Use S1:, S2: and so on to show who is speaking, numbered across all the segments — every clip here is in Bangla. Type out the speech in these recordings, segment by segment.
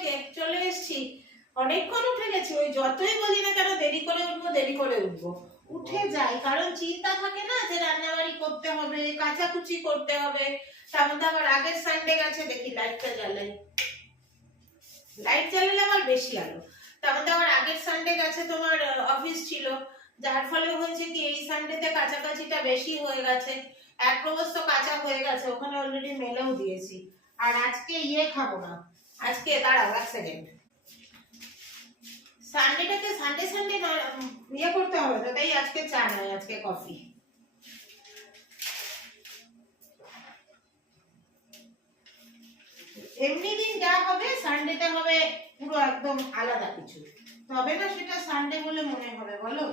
S1: সবাইকে চলে এসেছি। অনেকক্ষণ উঠে গেছি, ওই যতই বলি না কেন দেরি করে উঠবো, দেরি করে উঠবো। উঠে যাই, কারণ চিন্তা থাকে না যে রান্নাবাড়ি করতে হবে, কাচাকুচি করতে হবে। তার মধ্যে আবার আগের সানডে গেছে, দেখি লাইটটা জ্বালাই। লাইট জ্বালালে আমার বেশি আলো তার মধ্যে আবার আগের সানডে গেছে, তোমার অফিস ছিল। যার ফলে হয়েছে কি, এই সানডেতে কাছাকাছিটা বেশি হয়ে গেছে। এক প্রবস্ত কাঁচা হয়ে গেছে, ওখানে অলরেডি মেলেও দিয়েছি। আর আজকে ইয়ে খাব না। আজকে দাঁড়াও এক সেকেন্ড সানডেটাকে সানডে সানডে ইয়ে করতে হবে তো, তাই আজকে চা নয় আজকে কফি এমনি দিন যা হবে সানডেতে হবে পুরো একদম আলাদা কিছু। তবে না সেটা সানডে বলে মনে হবে, বলো?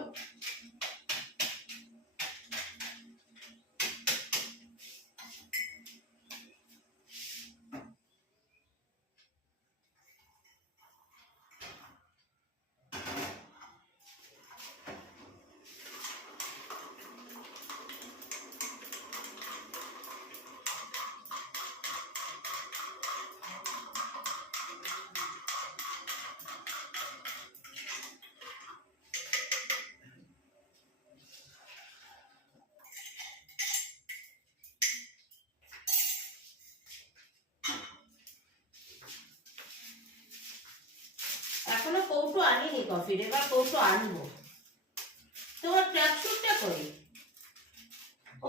S1: কফির এবার কৌটো আনব। তোমার ট্র্যাকসুটটা করি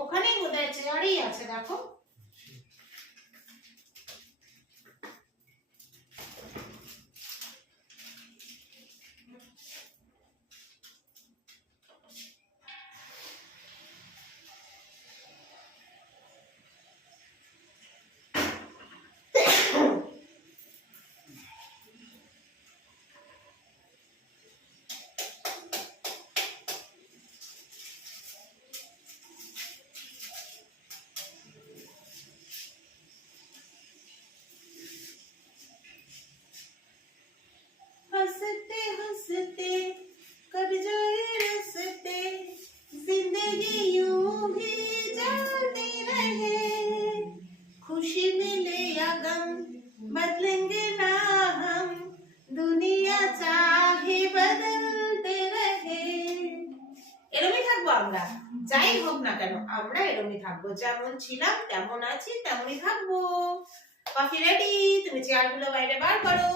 S1: ওখানেই বোধ হয় চেয়ারেই আছে দেখো। থাকব। যেমন ছিলাম তেমন আছি তেমনই থাকব। কফি রেডি তুমি চেয়ারগুলো বাইরে বার করো।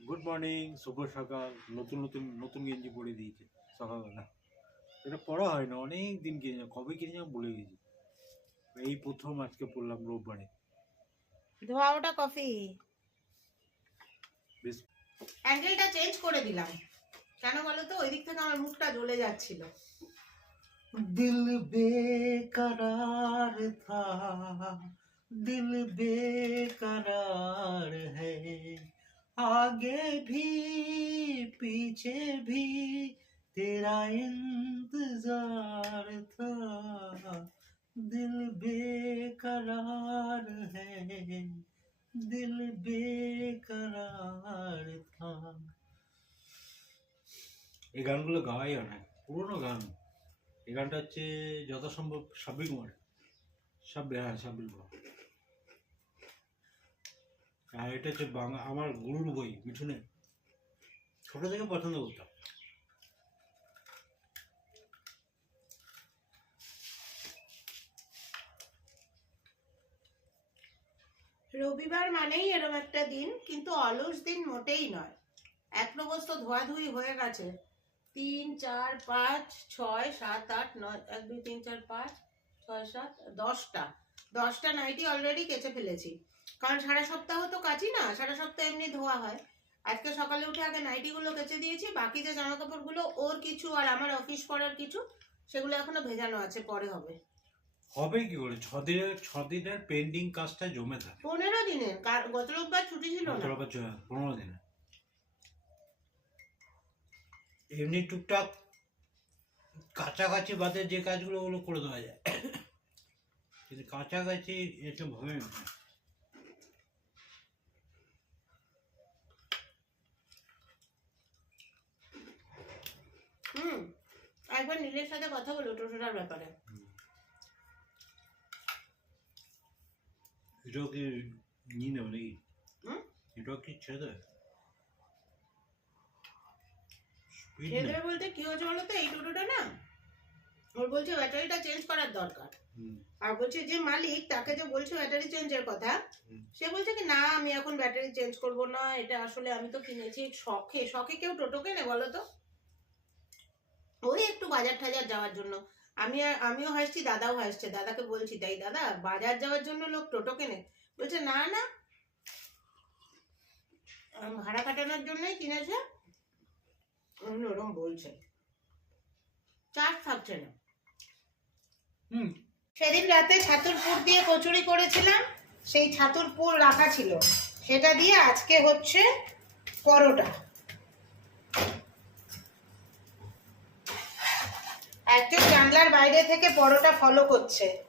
S2: গুড মর্নিং শুভ সকাল। নতুন নতুন নতুন গেঞ্জি পরে দিয়েছে। সকালবেলা। এটা পড়া হয় না অনেক দিন কিনে কবে কিনে ভুলে গেছি। এই প্রথম আজকে পড়লাম রোববারে।
S1: ধোয়া ওটা কফি
S2: বেশ।
S1: অ্যাঙ্গেলটা চেঞ্জ করে দিলাম। কেন বলো তো ওই দিক থেকে আমার মুখটা জ্বলে যাচ্ছিল
S2: दिल बेकरार था दिल बेकरार है आगे भी पीछे भी तेरा इंतजार था दिल बेकरार है दिल बेकरार था এই গানগুলো গাওয়াই অনেক, পুরোনো গান। এই গানটা হচ্ছে যথাসম্ভব সাব্বির কুমার। সাব্বির হ্যাঁ সাব্বির কুমার। আর এটা হচ্ছে বাংলা, আমার গুরুর বই মিঠুনে ছোট থেকে পছন্দ করতাম।
S1: রবিবার মানেই এরকম একটা দিন, কিন্তু অলস দিন মোটেই নয়। এক প্রবস্ত ধোয়াধুয়ি হয়ে গেছে। তিন চার পাঁচ ছয় সাত আট নয় এক দুই তিন চার পাঁচ ছয় সাত দশটা। দশটা নাইটি অলরেডি কেচে ফেলেছি। কারণ সারা সপ্তাহ তো কাচি না সারা সপ্তাহ এমনি ধোয়া হয়। আজকে সকালে উঠে আগে নাইটিগুলো কেচে দিয়েছি বাকি যে জামা কাপড়গুলো ওর কিছু আর আমার অফিস পড়ার কিছু সেগুলো এখনও ভেজানো আছে পরে হবে।
S2: হবে কি করে? ছ দিনের ছ দিনের পেন্ডিং কাজটা জমে থাকে।
S1: পনেরো দিনের গত রোববার ছুটি ছিল না।
S2: পনেরো দিনে এমনি টুকটাক কাছাকাছি বাদে যে কাজগুলো ওগুলো করে দেওয়া যায়। কিন্তু কাছাকাছি এটা ভাবে না।
S1: হুম একবার নীলের সাথে কথা বলো টোটোটার ব্যাপারে।
S3: এটাও কি নিয়ে নেবে নাকি? এটাও কি ছেড়ে দেবে?
S1: খেয়ে। দেবে বলতে কি হয়েছে বলো তো? এই টোটোটা না ওর বলছে ব্যাটারিটা চেঞ্জ করার দরকার। আর বলছে যে মালিক তাকে যে বলছে ব্যাটারি চেঞ্জের কথা সে বলছে কি না আমি এখন ব্যাটারি চেঞ্জ করব না এটা আসলে আমি তো কিনেছি শখে। শখে কেউ টোটো কেনে বলো তো? ওই একটু বাজার টাজার যাওয়ার জন্য। আমি আর- আমিও হাসছি দাদাও হাসছে। দাদাকে বলছি তাই দাদা বাজার যাওয়ার জন্য লোক টোটো কেনে? বলছে না না। ভাড়া কাটানোর জন্যই কিনেছে। ওরকম বলছে চার্জ থাকছে না
S3: হুম।
S1: সেদিন রাতে ছাতুর পুর দিয়ে কচুরি করেছিলাম সেই ছাতুর পুর রাখা ছিল। সেটা দিয়ে আজকে হচ্ছে পরোটা। একজন জানলার বাইরে থেকে পরোটা ফলো করছে।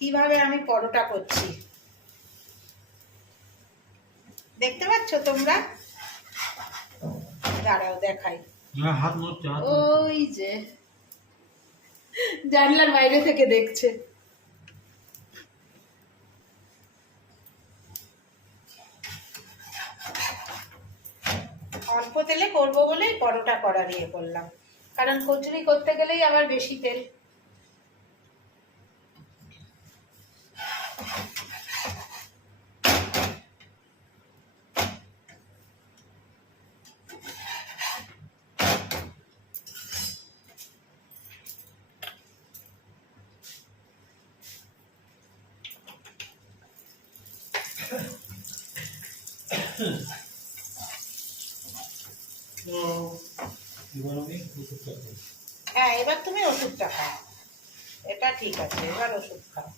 S1: কীভাবে আমি পরোটা করছি? দেখতে পাচ্ছ তোমরা? দাঁড়াও দেখাই।
S3: হাত নড়ছে।
S1: ওই যে জানলার বাইরে থেকে দেখছে। অল্প তেলে করব বলেই পরোটা করার ইয়ে করলাম। কারণ কচুরি করতে গেলেই আবার বেশি তেল। হ্যাঁ এবার তুমি ওষুধটা খাও। এটা ঠিক আছে এবার ওষুধ খাও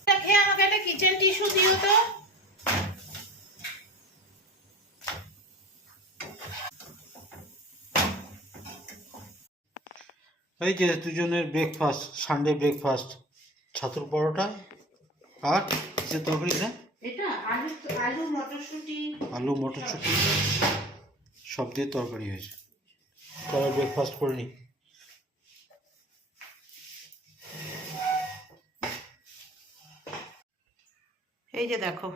S1: এটা খেয়ে আমাকে একটা কিচেন টিস্যু দিও তো
S3: এই যে দুজনের ব্রেকফাস্ট সানডে ব্রেকফাস্ট ছাতুর পরোটা আর কিসের তরকারি না
S1: এটা আলু আলু মটরশুঁটি।
S3: আলু মটরশুঁটি। সব দিয়ে তরকারি হয়েছে। তাহলে ব্রেকফাস্ট করে নি
S1: এই যে দেখো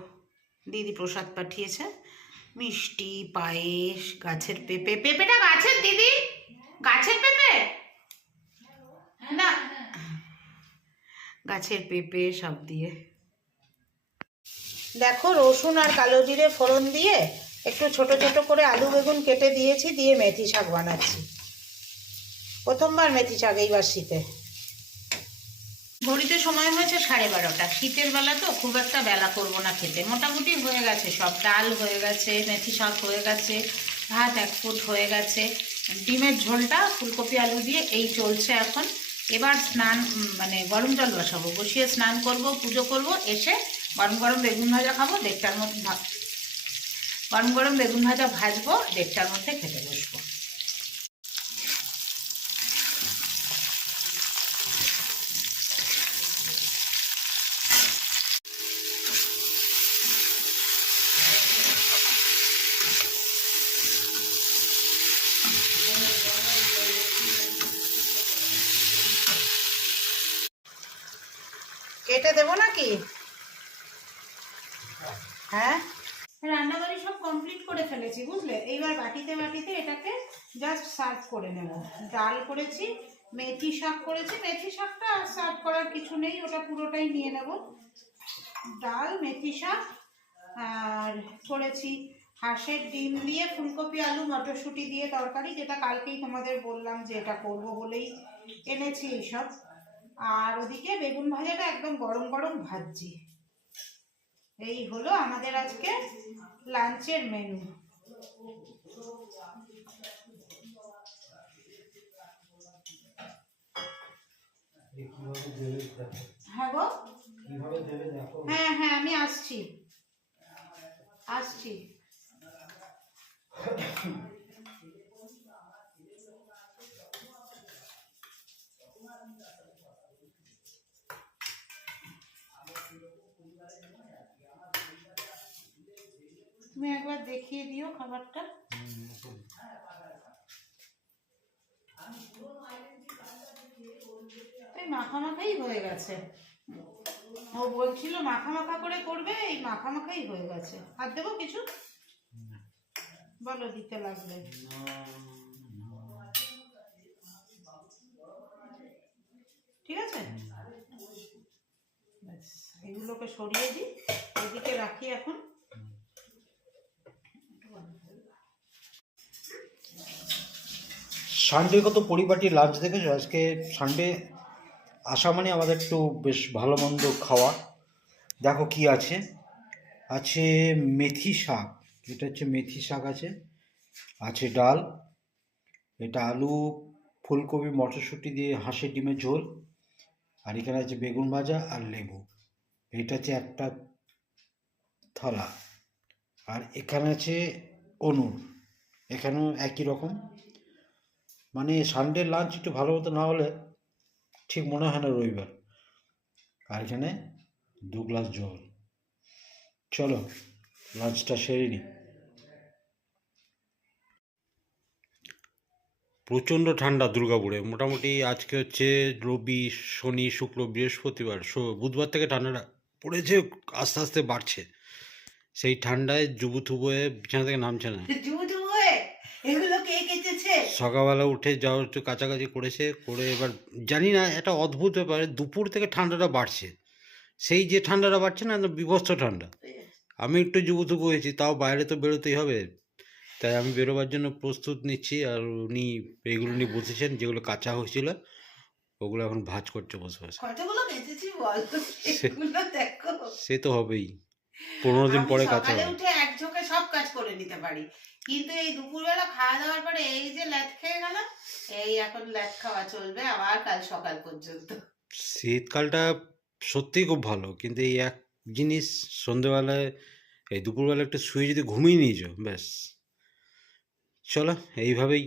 S1: দিদি প্রসাদ পাঠিয়েছে। মিষ্টি পায়েস গাছের পেঁপে। পেঁপেটা গাছের দিদি? গাছের পেঁপে? না। গাছের পেঁপে সব দিয়ে। দেখো রসুন আর কালো জিরে ফোড়ন দিয়ে একটু ছোট ছোট করে আলু বেগুন কেটে দিয়েছি দিয়ে মেথি শাক বানাচ্ছি। প্রথমবার মেথি শাক এইবার শীতে। ঘড়িতে সময় হয়েছে সাড়ে বারোটা। শীতের বেলা তো খুব একটা বেলা করব না খেতে। মোটামুটি হয়ে গেছে সব। ডাল হয়ে গেছে মেথি শাক হয়ে গেছে ভাত এক ফুট হয়ে গেছে। ডিমের ঝোলটা ফুলকপি আলু দিয়ে এই চলছে এখন। এবার স্নান মানে গরম জল বসাবো। বসিয়ে স্নান করব, পুজো করব, এসে গরম গরম বেগুন ভাজা খাব, দেড়টার মধ্যে গরম গরম বেগুন ভাজা ভাজবো, দেড়টার মধ্যে খেতে বসবো কেটে দেবো নাকি হ্যাঁ রান্নাবাড়ি সব কমপ্লিট করে ফেলেছি বুঝলে এইবার বাটিতে বাটিতে এটাকে জাস্ট সার্ভ করে নেব। ডাল করেছি, মেথি শাক করেছি। মেথি শাকটা আর সার্ভ করার কিছু নেই, ওটা পুরোটাই নিয়ে নেব। ডাল, মেথি শাক, আর করেছি হাঁসের ডিম দিয়ে ফুলকপি, আলু, মটরশুঁটি দিয়ে তরকারি, যেটা কালকেই তোমাদের বললাম যে এটা করব বলেই এনেছি এইসব। আর ওদিকে বেগুন ভাজাটা একদম গরম গরম ভাজছি। এই হলো আমাদের আজকে লাঞ্চের মেনু হ্যাঁ গো।
S3: কীভাবে দেবে দেখো।
S1: হ্যাঁ হ্যাঁ আমি আসছি। বলছিল মাখা মাখা করে করবে, এই মাখা মাখাই হয়ে গেছে। আর দেবো কিছু? বলো, দিতে লাগবে। ঠিক আছে? এগুলোকে সরিয়ে দিই, এদিকে রাখি এখন।
S2: সানডে কত পরিপাটি লাঞ্চ দেখেছ? আজকে সানডে আসা মানে আমাদের একটু বেশ ভালো মন্দ খাওয়া। দেখো কি আছে? আছে মেথি শাক। এটা হচ্ছে মেথি শাক আছে। আছে ডাল। এটা আলু, ফুলকপি, মটরশুঁটি দিয়ে হাঁসের ডিমের ঝোল। আর এখানে আছে বেগুন ভাজা আর লেবু। এটা হচ্ছে একটা থালা। আর এখানে আছে অনুর এখানেও একই রকম। মানে সানডে লাঞ্চ একটু ভালো মতো না হলে ঠিক মনে হয় না রবিবার। আর এখানে দু গ্লাস জল। চলো লাঞ্চটা সেরে নি।
S4: প্রচণ্ড ঠান্ডা দুর্গাপুরে। মোটামুটি আজকে হচ্ছে রবি শনি শুক্র বৃহস্পতিবার। বুধবার থেকে ঠান্ডাটা পড়েছে আস্তে আস্তে বাড়ছে। সেই ঠান্ডায় থুবু হয়ে বিছানা থেকে নামছে না। সকালবেলা উঠে যাও একটু কাছাকাছি করেছে করে এবার জানি না একটা অদ্ভুত ব্যাপার দুপুর থেকে ঠান্ডাটা বাড়ছে। সেই যে ঠান্ডাটা বাড়ছে না একদম বিভৎস ঠান্ডা। আমি একটু জুবুথুবু হয়েছি তাও বাইরে তো বেরোতেই হবে। তাই আমি বেরোবার জন্য প্রস্তুত নিচ্ছি আর উনি এইগুলো নিয়ে বসেছেন যেগুলো কাঁচা হয়েছিল ওগুলো এখন ভাজ করছে বসে বসে সে-
S1: এগুলো
S4: তো হবেই। পনেরো দিন পরে কাঁচা হবে।
S1: উঠে এক ঝোঁকে সব কাজ করে নিতে পারি। কিন্তু এই দুপুরবেলা খাওয়া দাওয়ার পরে এই যে ল্যাদ খেয়ে গেলাম এই এখন ল্যাদ খাওয়া চলবে আবার কাল সকাল পর্যন্ত।
S4: শীতকালটা সত্যিই খুব ভালো। কিন্তু এই এক জিনিস সন্ধেবেলায়, এই দুপুরবেলা একটু শুয়ে যদি ঘুমিয়ে নিয়েছো ব্যাস। চলো, এইভাবেই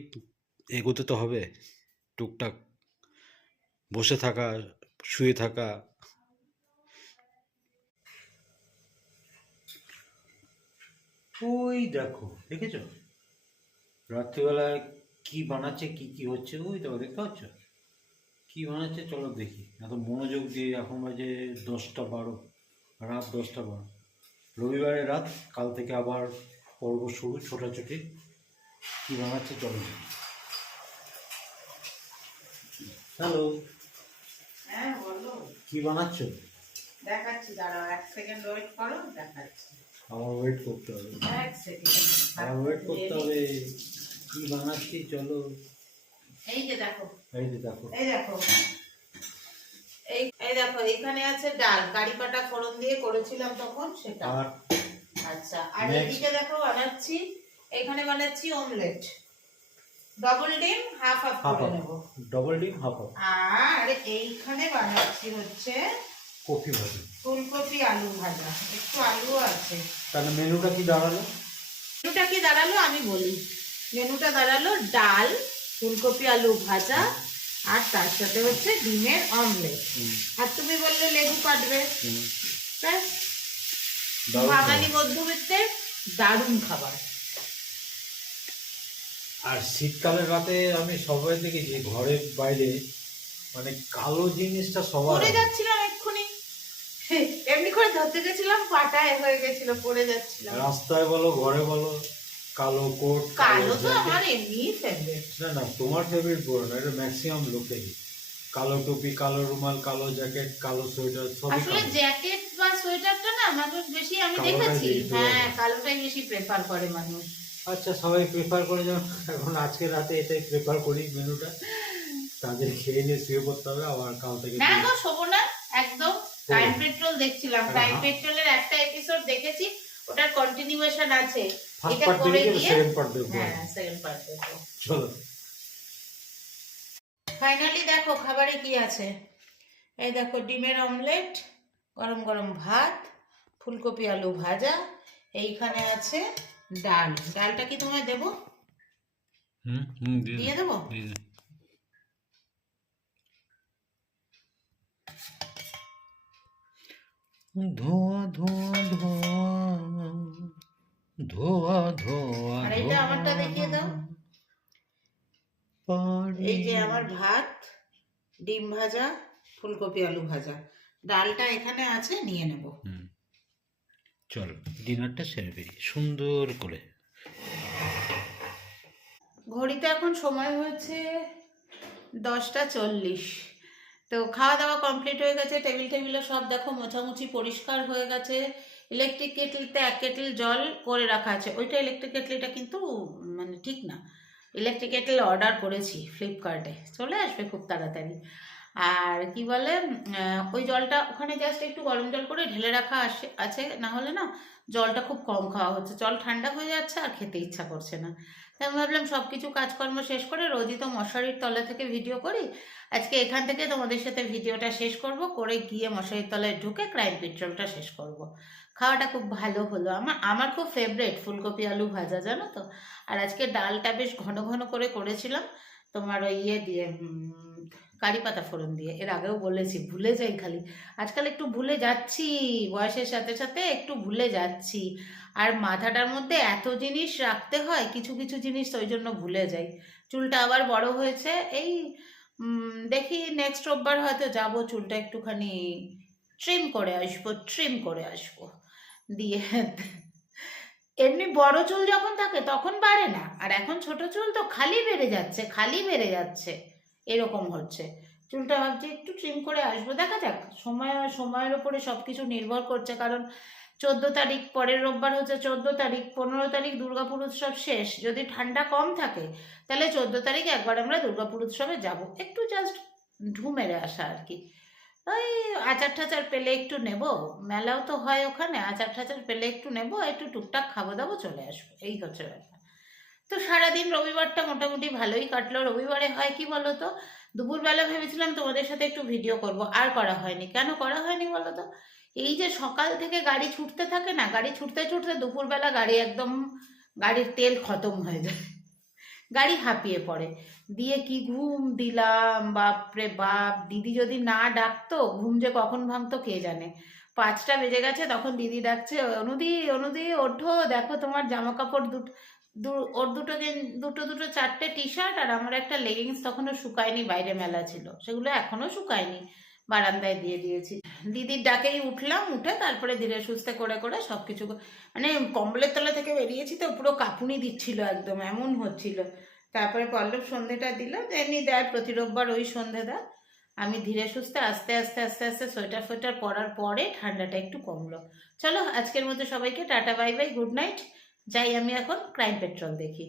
S4: এগোতে তো হবে। টুকটাক বসে থাকা, শুয়ে থাকা।
S2: ওই দেখো, দেখেছ? রাত্রিবেলায় কি বানাচ্ছে, কি কি হচ্ছে? ওই দেখো, দেখতে পাচ্ছ? কি বানাচ্ছে চলো দেখি। এত মনোযোগ দিয়ে এখন বাজে দশটা বারো রাত দশটা বারো। রবিবারের রাত কাল থেকে আবার পর্ব শুরু ছোটাছুটি। কি বানাচ্ছে চলো হ্যালো।
S1: হ্যাঁ বলো।
S2: কি বানাচ্ছ?
S1: দেখাচ্ছি দাঁড়াও এক সেকেন্ড ওয়েট করো দেখাচ্ছি।
S2: আমার ওয়েট করতে হবে।
S1: এক সেকেন্ড
S2: আমার ওয়েট করতে হবে। কি বানাচ্ছি চলো।
S1: এই যে দেখো।
S2: এই যে দেখো।
S1: এই দেখো। এই এই দেখো এখানে আছে ডাল। কারি পাতা ফোড়ন দিয়ে করেছিলাম তখন সেটা। আচ্ছা আর এদিকে দেখো বানাচ্ছি এখানে বানাচ্ছি অমলেট ডবল ডিম হাফ হাফ
S2: হাফ
S1: করে নেব।
S2: ডবল ডিম হাফ হাফ
S1: আর এইখানে বানাচ্ছি হচ্ছে
S2: ভাজি।
S1: ফুলকপি আলু ভাজা। একটু আলু আছে।
S2: তাহলে মেনুটা কি দাঁড়াল?
S1: মেনুটা কি দাঁড়াল আমি বলি। মেনুটা দাঁড়াল ডাল ফুলকপি আলু ভাজা আর তার সাথে হচ্ছে ডিমের অমলেট। আর তুমি বললে লেবু কাটবে বাঙালি মধ্যবিত্তের দারুণ খাবার।
S2: আর শীতকালের রাতে আমি সবাই দেখেছি ঘরের বাইরে মানে কালো জিনিসটা সবার
S1: পড়ে যাচ্ছিলাম এক্ষুনি। এমনি করে ধরতে গেছিলাম পাটায় হয়ে গেছিল পড়ে যাচ্ছিলাম।
S2: রাস্তায় বলো ঘরে বলো কালো কোট
S1: কালো তো আমার এমনি ফেভারিট
S2: না না তোমার ফেভারিট বলো না এটা ম্যাক্সিমাম লোকেরই। কালো টুপি কালো রুমাল কালো জ্যাকেট কালো সোয়েটার সবই
S1: আসলে জ্যাকেট বা সোয়েটারটা না মানুষ বেশি আমি দেখেছি। হ্যাঁ কালোটাই বেশি প্রেফার করে মানুষ।
S2: আচ্ছা সবাই প্রেফার করে এখন আজকে রাতে এটাই প্রেফার করি মেনুটা। তাদের খেয়ে নিয়ে শুয়ে পড়তে হবে আবার কাল থেকে
S1: না গো শোবো না একদম টাইম পেট্রোল দেখছিলাম। টাইম
S2: হ্যাঁ।
S1: পেট্রোলের একটা এপিসোড দেখেছি ওটার কন্টিনিউয়েশন আছে।
S2: ফার্স্ট পার্ট দেখে সেকেন্ড পার্ট দেখব
S1: হ্যাঁ সেকেন্ড পার্ট দেখো
S2: চলো।
S1: ফাইনালি দেখো খাবারে কি আছে। এই দেখো ডিমের অমলেট গরম গরম ভাত ফুলকপি আলু ভাজা এইখানে আছে ডাল। ডালটা কি তোমায় দেবো?
S4: হুম হুম দিয়ে
S1: দেবো?
S4: দিয়ে দাও।
S2: ধোয়া ধোয়া ধোয়া। ধোয়া ধোয়া
S1: আর আমারটা দেখিয়ে দাও। এই যে আমার ভাত ডিম ভাজা ফুলকপি আলু ভাজা। ডালটা এখানে আছে নিয়ে নেব।
S4: চল ডিনারটা সেরে ফেলি সুন্দর করে।
S1: ঘড়িতে এখন সময় হয়েছে দশটা চল্লিশ। তো খাওয়া দাওয়া কমপ্লিট হয়ে গেছে টেবিল টেবিলও সব দেখো মোছামুছি পরিষ্কার হয়ে গেছে। ইলেকট্রিক কেটলিতে এক কেটল জল করে রাখা আছে। ওইটা ইলেকট্রিক কেটলিটা কিন্তু মানে ঠিক না। ইলেকট্রিক কেটল অর্ডার করেছি ফ্লিপকার্টে চলে আসবে খুব তাড়াতাড়ি। আর কি বলে ওই জলটা ওখানে জাস্ট একটু গরম জল করে ঢেলে রাখা আসে, আছে। না হলে না, জলটা খুব কম খাওয়া হচ্ছে। জল ঠান্ডা হয়ে যাচ্ছে আর খেতে ইচ্ছা করছে না। তাই আমি ভাবলাম সব কিছু কাজকর্ম শেষ করে রোজই তো মশারির তলা থেকে ভিডিও করি। আজকে এখান থেকে তোমাদের সাথে ভিডিওটা শেষ করব, করে গিয়ে মশারির তলায় ঢুকে ক্রাইম পেট্রোলটা শেষ করব। খাওয়াটা খুব ভালো হলো। আমার আমার খুব ফেভারেট ফুলকপি আলু ভাজা, জানো তো? আর আজকে ডালটা বেশ ঘন ঘন করে করেছিলাম। তোমার ওই ইয়ে দিয়ে কারি পাতা ফোড়ন দিয়ে। এর আগেও বলেছি, ভুলে যাই খালি। আজকাল একটু ভুলে যাচ্ছি, বয়সের সাথে সাথে একটু ভুলে যাচ্ছি। আর মাথাটার মধ্যে এত জিনিস রাখতে হয়, কিছু কিছু জিনিস ওই জন্য ভুলে যাই। চুলটা আবার বড় হয়েছে, এই দেখি নেক্সট রোববার হয়তো যাব, চুলটা একটুখানি ট্রিম করে আসব ট্রিম করে আসব। দিয়ে এমনি বড় চুল যখন থাকে তখন বাড়ে না। আর এখন ছোট চুল তো খালি বেড়ে যাচ্ছে, খালি বেড়ে যাচ্ছে। এরকম হচ্ছে। চুলটা ভাবছি একটু ট্রিম করে আসব। দেখা যাক, সময়, সময়ের ওপরে সব কিছু নির্ভর করছে। কারণ চোদ্দ তারিখ, পরের রোববার হচ্ছে চোদ্দ তারিখ, পনেরো তারিখ দুর্গাপুর উৎসব শেষ। যদি ঠান্ডা কম থাকে, তাহলে চোদ্দ তারিখ একবার আমরা দুর্গাপুর উৎসবে যাব। একটু জাস্ট ঢু মেরে আসা আর কি। ওই আচার ঠাচার পেলে একটু নেব। মেলাও তো হয় ওখানে, আচার ঠাচার পেলে একটু নেব একটু টুকটাক খাব দাবো, চলে আসব। এই হচ্ছে ব্যাপার। তো সারাদিন রবিবারটা মোটামুটি ভালোই কাটলো। রবিবারে হয় কি বলো তো দুপুরবেলা ভেবেছিলাম তোমাদের সাথে একটু ভিডিও করব, আর করা হয়নি। কেন করা হয়নি বলো তো এই যে সকাল থেকে গাড়ি ছুটতে থাকে না, গাড়ি ছুটতে ছুটতে দুপুরবেলা গাড়ি একদম, গাড়ির তেল খতম হয়ে যায়। গাড়ি হাঁপিয়ে পড়ে। দিয়ে কি ঘুম দিলাম? বাপরে বাপ, দিদি যদি না ডাকতো, ঘুম যে কখন ভাঙতো কে জানে? পাঁচটা বেজে গেছে, তখন দিদি ডাকছে, অনুদি অনুদি, ওঠো, দেখো তোমার জামা কাপড় দুটো, দু- ওর দুটো দুটো দুটো চারটে টি শার্ট আর আমার একটা লেগিংস তখনও শুকায়নি, বাইরে মেলা ছিল। সেগুলো এখনও শুকায়নি। বারান্দায় দিয়ে দিয়েছি। দিদির ডাকেই উঠলাম, উঠে তারপরে ধীরে সুস্থে করে করে সব কিছু মানে কম্বলের তলা থেকে বেরিয়েছি তো পুরো কাঁপুনি দিচ্ছিল একদম, এমন হচ্ছিল। তারপরে পল্লব সন্ধেটা দিল, এমনি দেয় প্রতি রোববার ওই সন্ধে দেয়। আমি ধীরে সুস্থে আস্তে আস্তে আস্তে আস্তে সোয়েটার ফোয়েটার পরার পরে ঠান্ডাটা একটু কমলো। চলো আজকের মতো সবাইকে tata, bye bye, good night. যাই আমি এখন ক্রাইম পেট্রোল দেখি।